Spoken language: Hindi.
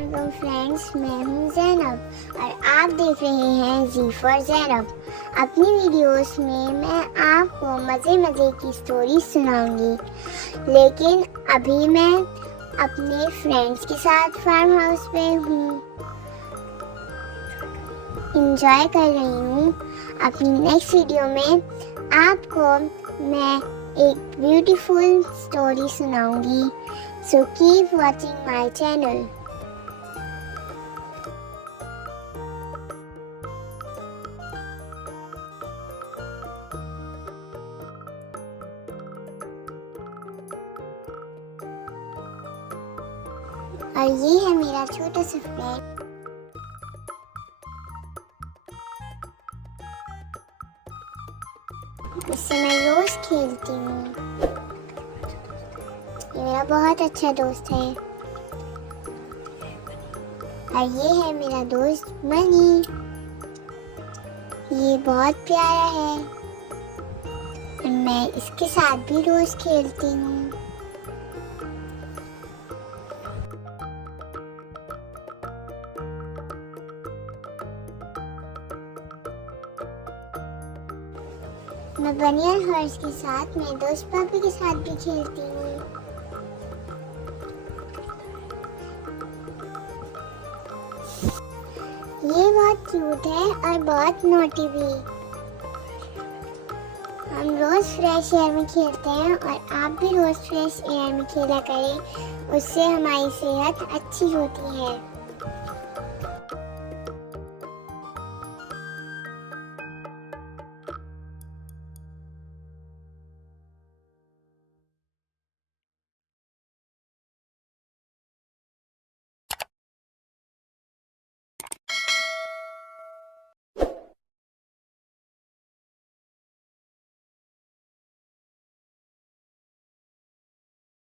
अस्सलाम फ्रेंड्स, मैं हूँ जैनब और आप देख रहे हैं जी फॉर जैनब। अपनी वीडियोस में मैं आपको मज़े की स्टोरी सुनाऊंगी, लेकिन अभी मैं अपने फ्रेंड्स के साथ फार्म हाउस पे हूँ, इंजॉय कर रही हूँ। अपनी नेक्स्ट वीडियो में आपको मैं एक ब्यूटीफुल स्टोरी सुनाऊंगी। So keep watching my channel. और ये है मेरा छोटा सा फ्रेंड। इससे मैं रोज खेलती हूँ। ये मेरा बहुत अच्छा दोस्त है। और ये है मेरा दोस्त मनी। ये बहुत प्यारा है और मैं इसके साथ भी रोज खेलती हूँ। मैं बनी और हर्ष के साथ मेरे दोस्त पापी के साथ भी खेलती हूँ। ये बहुत क्यूट है और बहुत नोटी भी। हम रोज फ्रेश एयर में खेलते हैं और आप भी रोज फ्रेश एयर में खेला करें, उससे हमारी सेहत अच्छी होती है।